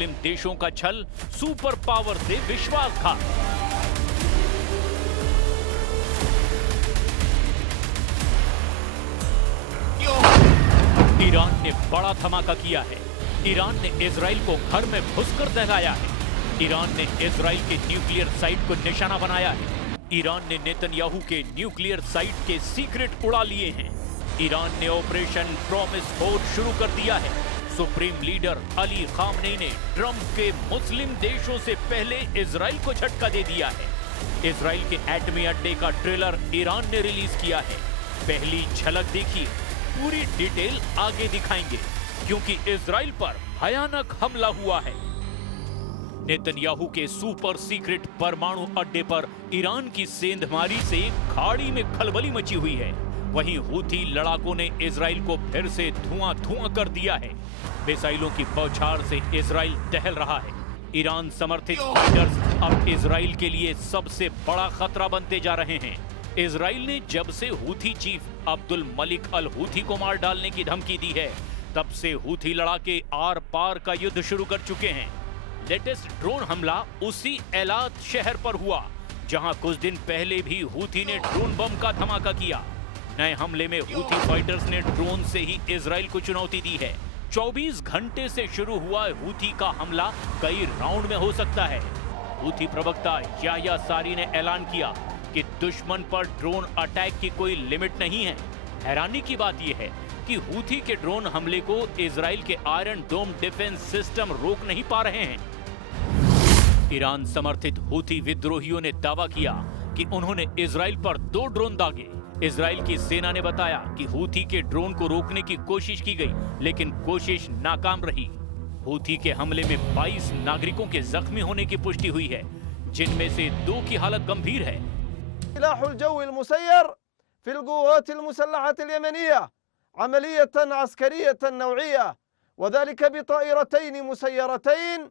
मुस्लिम देशों का छल, सुपर पावर से विश्वासघात। ईरान ने बड़ा धमाका किया है। ईरान ने इजराइल को घर में घुसकर दहलाया है। ईरान ने इजराइल के न्यूक्लियर साइट को निशाना बनाया है। ईरान ने नेतन्याहू के न्यूक्लियर साइट के सीक्रेट उड़ा लिए हैं। ईरान ने ऑपरेशन प्रॉमिस 4 शुरू कर दिया है। सुप्रीम लीडर अली खामनेई ने ट्रंप के मुस्लिम देशों से पहले इजराइल को झटका दे दिया है। इजराइल के एटमी अड्डे का ट्रेलर ईरान ने रिलीज किया है। पहली झलक देखिए, पूरी डिटेल आगे दिखाएंगे, क्योंकि इजराइल पर भयानक हमला हुआ है। नेतन्याहू के सुपर सीक्रेट परमाणु अड्डे पर ईरान की सेंधमारी से खाड़ी में खलबली मची हुई है। वहीं हूथी लड़ाकों ने इजराइल को फिर से धुआं कर दिया है। मिसाइलों की बौछार से इजराइल दहल रहा है। ईरान समर्थित फाइटर्स अब इजराइल के लिए सबसे बड़ा खतरा बनते जा रहे हैं। इजराइल ने जब से हूथी चीफ अब्दुल मलिक अल हूथी को मार डालने की धमकी दी है, तब से हूथी लड़ाके आर पार का युद्ध शुरू कर चुके हैं। लेटेस्ट ड्रोन हमला उसी एलात शहर पर हुआ, जहां कुछ दिन पहले भी हूथी ने ड्रोन बम का धमाका किया। नए हमले में हूथी फाइटर्स ने ड्रोन से ही इजराइल को चुनौती दी है। 24 घंटे से शुरू हुआ हूथी का हमला कई राउंड में हो सकता है। हूथी प्रवक्ता याह्या सारी ने ऐलान किया कि दुश्मन पर ड्रोन अटैक की कोई लिमिट नहीं है। हैरानी की बात यह है कि हूथी के ड्रोन हमले को इजराइल के आयरन डोम डिफेंस सिस्टम रोक नहीं पा रहे हैं। ईरान समर्थित हूथी विद्रोहियों ने दावा किया कि उन्होंने इजराइल पर 2 ड्रोन दागे। इजराइल की सेना ने बताया कि हूथी के ड्रोन को रोकने की कोशिश की गई, लेकिन कोशिश नाकाम रही। हूथी के हमले में 22 नागरिकों के जख्मी होने की पुष्टि हुई है, जिनमें से 2 की हालत गंभीर है। सिलाहुल जव्विल मुसय्यर फिल क़ुव्वात अल-मुसल्लहत अल-यमनिया अमलियतन अस्करियतन नौइया वज़ालिका बिताइरतैन मुसय्यरतैन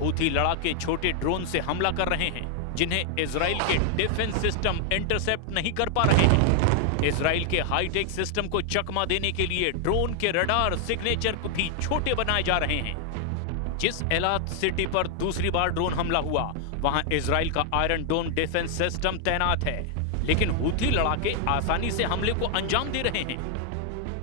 हूथी लड़ाके छोटे ड्रोन से हमला कर रहे हैं, जिन्हें इजराइल के डिफेंस सिस्टम इंटरसेप्ट नहीं कर पा रहे हैं। इजराइल के हाईटेक सिस्टम को चकमा देने के लिए ड्रोन के रडार सिग्नेचर को भी छोटे बनाए जा रहे हैं। जिस एलात सिटी पर दूसरी बार ड्रोन हमला हुआ, वहां इजराइल का आयरन डोम डिफेंस सिस्टम तैनात है, लेकिन हूथी लड़ाके आसानी से हमले को अंजाम दे रहे हैं।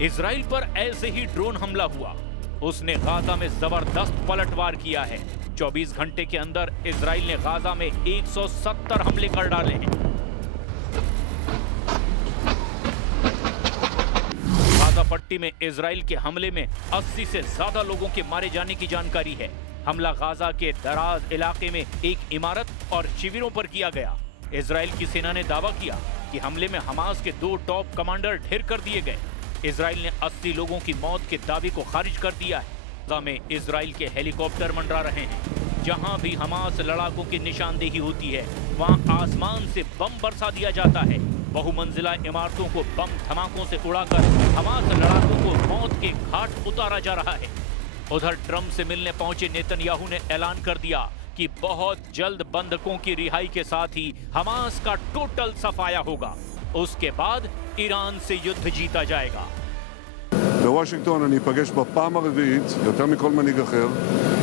इजराइल पर ऐसे ही ड्रोन हमला हुआ। उसने गाजा में जबरदस्त पलटवार किया है। 24 घंटे के अंदर इजराइल ने गाजा में 170 हमले कर डाले हैं। गाजा पट्टी में इजराइल के हमले में 80 से ज्यादा लोगों के मारे जाने की जानकारी है। हमला गाजा के दराज इलाके में एक इमारत और शिविरों पर किया गया। इजराइल की सेना ने दावा किया कि हमले में हमास के 2 टॉप कमांडर ढेर कर दिए गए। इजराइल ने 80 लोगों की मौत के दावे को खारिज कर दिया है। गाजा में इजराइल के हेलीकॉप्टर मंडरा रहे हैं। जहां भी हमास लड़ाकों की निशानदेही होती है, वहां आसमान से बम बरसा दिया जाता है। बहुमंजिला इमारतों को बम धमाकों से उड़ाकर हमास लड़ाकों को मौत के घाट उतारा जा रहा है। उधर ट्रंप से मिलने पहुंचे नेतन्याहू ने ऐलान कर दिया कि बहुत जल्द बंधकों की रिहाई के साथ ही हमास का टोटल सफाया होगा। उसके बाद ईरान से युद्ध जीता जाएगा। בוושינגטון אני אפגש בפעם הרביעית, יותר מכל מנהיג אחר,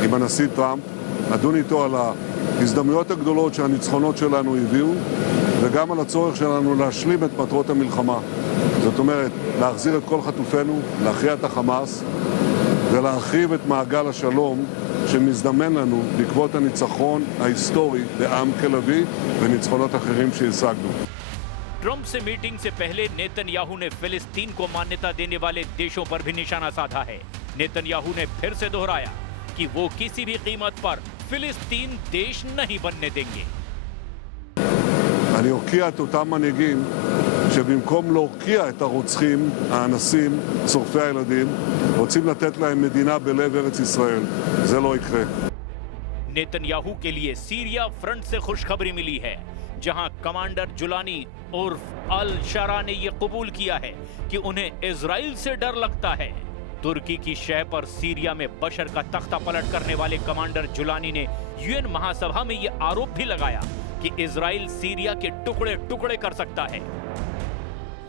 עם הנשיא טראמפ, נדון איתו על ההזדמנויות הגדולות שהניצחונות שלנו הביאו, וגם על הצורך שלנו להשלים את מטרות המלחמה. זאת אומרת, להחזיר את כל חטופינו, להכריע את החמאס, ולהרחיב את מעגל השלום שמזדמן לנו בעקבות הניצחון ההיסטורי בעם כלבי וניצחונות אחרים שהשגנו. ट्रंप से मीटिंग से पहले नेतन्याहू ने फिलिस्तीन को मान्यता देने वाले देशों पर भी निशाना साधा है। नेतन्याहू ने फिर से दोहराया कि वो किसी भी कीमत पर फिलिस्तीन देश नहीं बनने देंगे। אני אוקיע את אותם מנהיגים שבמקום להוקיע את הרוצחים, האנסים, שורפי הילדים, רוצים לתת להם מדינה בלב ארץ ישראל. זה לא יקרה. नेतन्याहू के लिए सीरिया फ्रंट से खुशखबरी मिली है, जहां कमांडर जुलानी उर्फ अल शरा ने यह कबूल किया है कि उन्हें इजराइल से डर लगता है। तुर्की की शह पर सीरिया में बशर का तख्ता पलट करने वाले कमांडर जुलानी ने यूएन महासभा में यह आरोप भी लगाया कि इजराइल सीरिया के टुकड़े टुकड़े कर सकता है।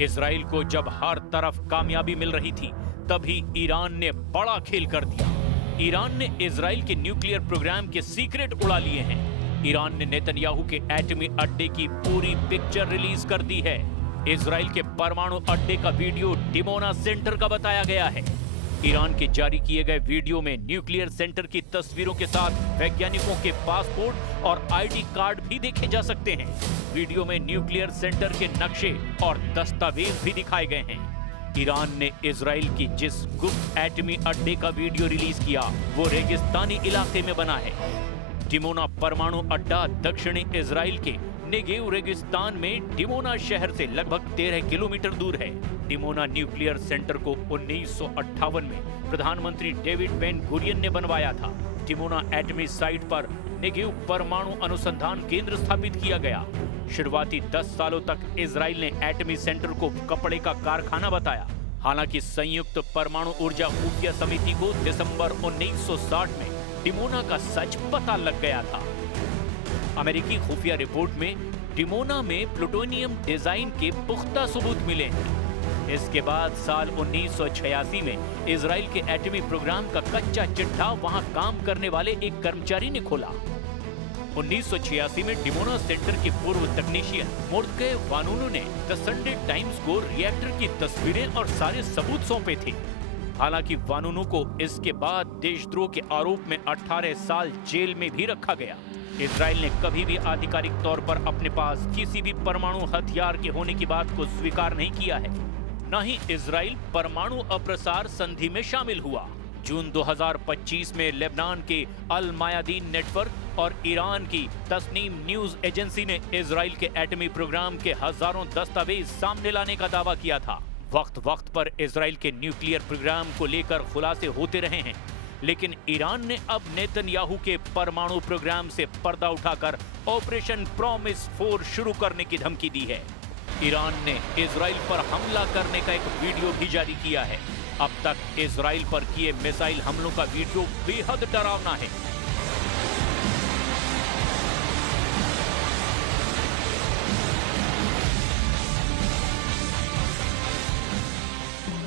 इजराइल को जब हर तरफ कामयाबी मिल रही थी, तभी ईरान ने बड़ा खेल कर दिया। ईरान ने इजराइल के न्यूक्लियर प्रोग्राम के सीक्रेट उड़ा लिए हैं। ईरान ने नेतन्याहू के एटमी अड्डे की पूरी पिक्चर रिलीज कर दी है। इजराइल के परमाणु अड्डे का वीडियो डिमोना सेंटर का बताया गया है। ईरान के जारी किए गए वीडियो में न्यूक्लियर सेंटर की तस्वीरों के साथ वैज्ञानिकों के पासपोर्ट और आईडी कार्ड भी देखे जा सकते हैं। वीडियो में न्यूक्लियर सेंटर के नक्शे और दस्तावेज भी दिखाए गए हैं। ईरान ने इजराइल की जिस गुप्त एटमी अड्डे का वीडियो रिलीज किया, वो रेगिस्तानी इलाके में बना है। डिमोना परमाणु अड्डा दक्षिणी इजराइल के नेगेव रेगिस्तान में डिमोना शहर से लगभग 13 किलोमीटर दूर है। डिमोना न्यूक्लियर सेंटर को 1958 में प्रधानमंत्री डेविड बेन गुरियन ने बनवाया था। डिमोना एटमी साइट पर नेगेव परमाणु अनुसंधान केंद्र स्थापित किया गया। शुरुआती 10 सालों तक इजराइल ने एटमी सेंटर को कपड़े का कारखाना बताया। हालांकि संयुक्त परमाणु ऊर्जा खुफिया समिति को दिसंबर 1960 में डिमोना का सच पता लग गया था। अमेरिकी खुफिया रिपोर्ट में डिमोना में प्लूटोनियम डिजाइन के पुख्ता सबूत मिले हैं। इसके बाद साल 1986 में इजराइल के एटमी प्रोग्राम का कच्चा चिट्ठा वहां काम करने वाले एक कर्मचारी ने खोला। 1986 में डिमोना सेंटर के पूर्व तकनीशियन मोर्दके वानुनु ने द संडे टाइम्स को रिएक्टर की तस्वीरें और सारे सबूत सौंपे थे। हालांकि वानुनु को इसके बाद देशद्रोह के आरोप में 18 साल जेल में भी रखा गया। इजराइल ने कभी भी आधिकारिक तौर पर अपने पास किसी भी परमाणु हथियार के होने की बात को स्वीकार नहीं किया है। न ही इजराइल परमाणु अप्रसार संधि में शामिल हुआ। जून 2025 में लेबनान के अल मायादीन नेटवर्क और ईरान की तस्नीम न्यूज एजेंसी ने इजराइल के एटमी प्रोग्राम के हजारों दस्तावेज सामने लाने का दावा किया था। वक्त वक्त पर इजराइल के न्यूक्लियर प्रोग्राम को लेकर खुलासे होते रहे हैं, लेकिन ईरान ने अब नेतन्याहू के परमाणु प्रोग्राम से पर्दा उठाकर ऑपरेशन प्रॉमिस 4 शुरू करने की धमकी दी है। ईरान ने इजराइल पर हमला करने का एक वीडियो भी जारी किया है। अब तक इजराइल पर किए मिसाइल हमलों का वीडियो बेहद डरावना है।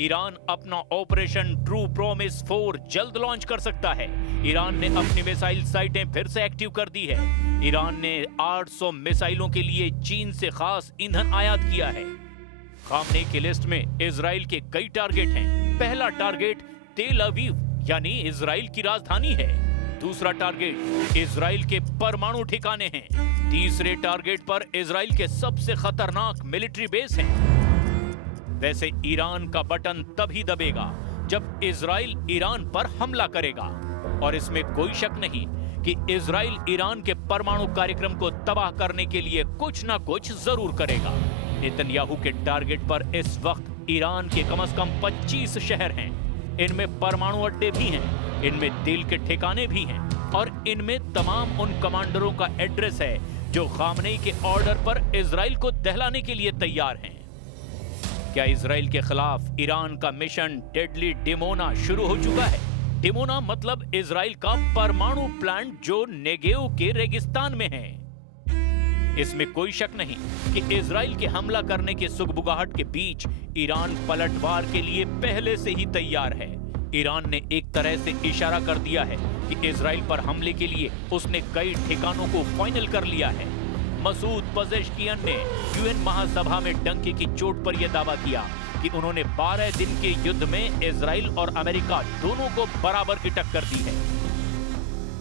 ईरान अपना ऑपरेशन ट्रू प्रॉमिस 4 जल्द लॉन्च कर सकता है। ईरान ने अपनी मिसाइल साइटें फिर से एक्टिव कर दी है। ईरान ने 800 मिसाइलों के लिए चीन से खास ईंधन आयात किया है। खामने की लिस्ट में इजराइल के कई टारगेट हैं। पहला टारगेट तेल अवीव यानी इजराइल की राजधानी है। दूसरा टारगेट इजराइल के परमाणु ठिकाने हैं। तीसरे टारगेट पर इजराइल के सबसे खतरनाक मिलिट्री बेस हैं। वैसे ईरान का बटन तभी दबेगा जब इजराइल ईरान पर हमला करेगा, और इसमें कोई शक नहीं कि इजराइल ईरान के परमाणु कार्यक्रम को तबाह करने के लिए कुछ ना कुछ जरूर करेगा। नेतन्याहू के टारगेट पर इस वक्त ईरान के कम से कम 25 शहर हैं। इनमें परमाणु अड्डे भी हैं, इनमें तेल के ठिकाने भी हैं, और इनमें तमाम उन कमांडरों का एड्रेस है जो खामनेई के ऑर्डर पर इजराइल को दहलाने के लिए तैयार हैं। क्या इजराइल के खिलाफ ईरान का मिशन डेडली डिमोना शुरू हो चुका है? डिमोना मतलब इजराइल का परमाणु प्लांट जो नेगेव के रेगिस्तान में है। इसमें कोई शक नहीं कि इजराइल के हमला करने के सुगबुगाहट के बीच ईरान पलटवार के लिए पहले से ही तैयार है। ईरान ने एक तरह से इशारा कर दिया है कि इजराइल पर हमले के लिए उसने कई ठिकानों को फाइनल कर लिया है। मसूद पजेश्कियन ने यूएन महासभा में डंके की चोट पर यह दावा किया कि उन्होंने 12 दिन के युद्ध में इजराइल और अमेरिका दोनों को बराबर की टक्कर दी है।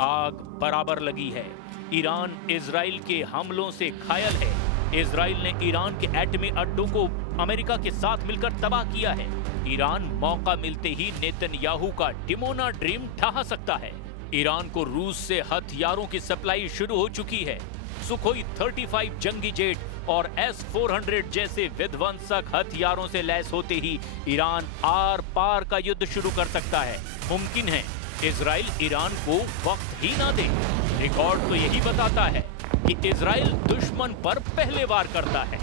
आग बराबर लगी है। ईरान इजराइल के हमलों से घायल है। इजराइल ने ईरान के एटमी अड्डों को अमेरिका के साथ मिलकर तबाह किया है। ईरान मौका मिलते ही नेतन्याहू का डिमोना ड्रीम ढहा सकता है। ईरान को रूस से हथियारों की सप्लाई शुरू हो चुकी है। सुखोई 35 जंगी जेट और S-400 जैसे विध्वंसक हथियारों से लैस होते ही ईरान आर पार का युद्ध शुरू कर सकता है। मुमकिन है इजराइल ईरान को वक्त ही ना दे। रिकॉर्ड तो यही बताता है कि इजराइल दुश्मन पर पहले वार करता है।